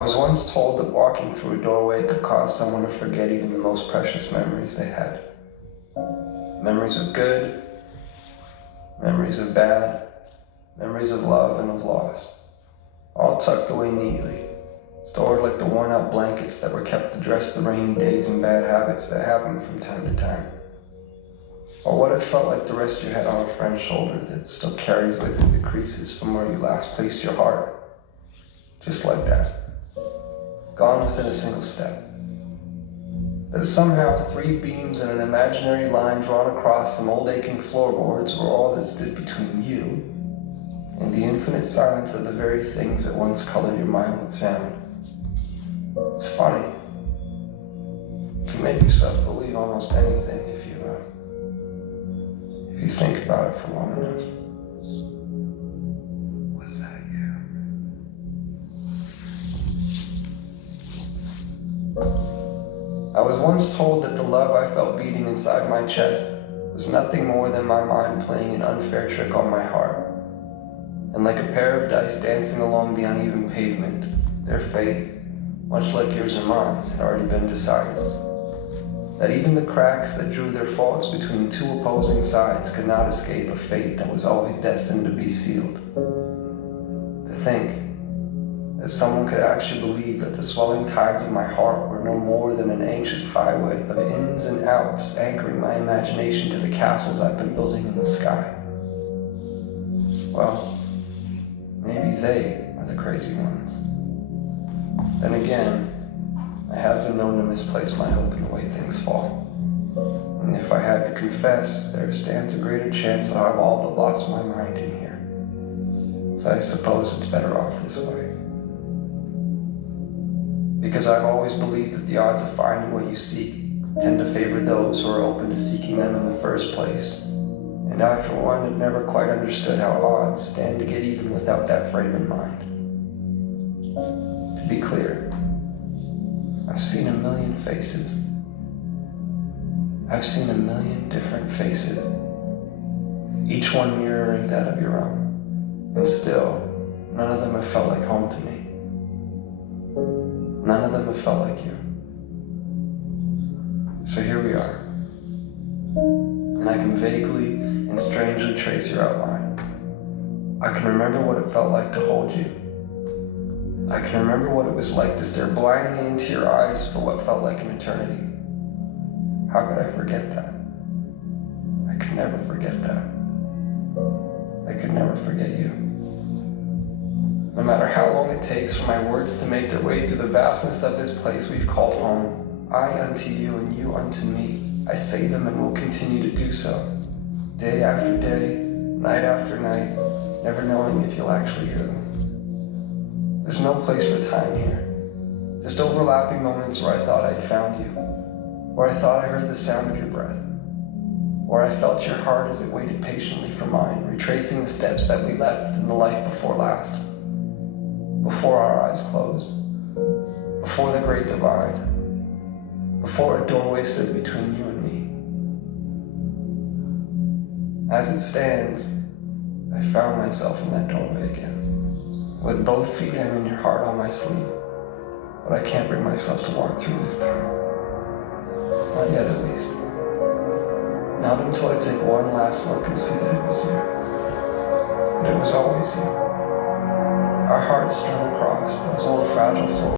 I was once told that walking through a doorway could cause someone to forget even the most precious memories they had. Memories of good, memories of bad, memories of love and of loss, all tucked away neatly, stored like the worn-out blankets that were kept to dress the rainy days and bad habits that happen from time to time. Or what it felt like to rest your head on a friend's shoulder that still carries with it the creases from where you last placed your heart. Just like that. Gone within a single step. That somehow 3 beams and an imaginary line drawn across some old aching floorboards were all that stood between you and the infinite silence of the very things that once colored your mind with sound. It's funny. You can make yourself believe almost anything if you think about it for long enough. Was that you? I was once told that the love I felt beating inside my chest was nothing more than my mind playing an unfair trick on my heart. And like a pair of dice dancing along the uneven pavement, their fate, much like yours and mine, had already been decided. That even the cracks that drew their faults between 2 opposing sides could not escape a fate that was always destined to be sealed. To think that someone could actually believe that the swelling tides of my heart were no more than an anxious highway of ins and outs anchoring my imagination to the castles I've been building in the sky. Well, maybe they are the crazy ones. Then again, I have been known to misplace my hope in the way things fall. And if I had to confess, there stands a greater chance that I've all but lost my mind in here. So I suppose it's better off this way. Because I've always believed that the odds of finding what you seek tend to favor those who are open to seeking them in the first place. And I, for one, have never quite understood how odds stand to get even without that frame in mind. To be clear, I've seen a million faces. I've seen a million different faces, each one mirroring that of your own. And still, none of them have felt like home to me. None of them have felt like you. So here we are. And I can vaguely and strangely trace your outline. I can remember what it felt like to hold you. I can remember what it was like to stare blindly into your eyes for what felt like an eternity. How could I forget that? I could never forget that. I could never forget you. No matter how long it takes for my words to make their way through the vastness of this place we've called home, I unto you and you unto me, I say them and will continue to do so, day after day, night after night, never knowing if you'll actually hear them. There's no place for time here, just overlapping moments where I thought I'd found you, where I thought I heard the sound of your breath, where I felt your heart as it waited patiently for mine, retracing the steps that we left in the life before last. Before our eyes closed, before the great divide, before a doorway stood between you and me. As it stands, I found myself in that doorway again, with both feet and your heart on my sleeve. But I can't bring myself to walk through this time. Not yet, at least. Not until I take one last look and see that it was you. That it was always you. Our hearts strung across those old fragile floors.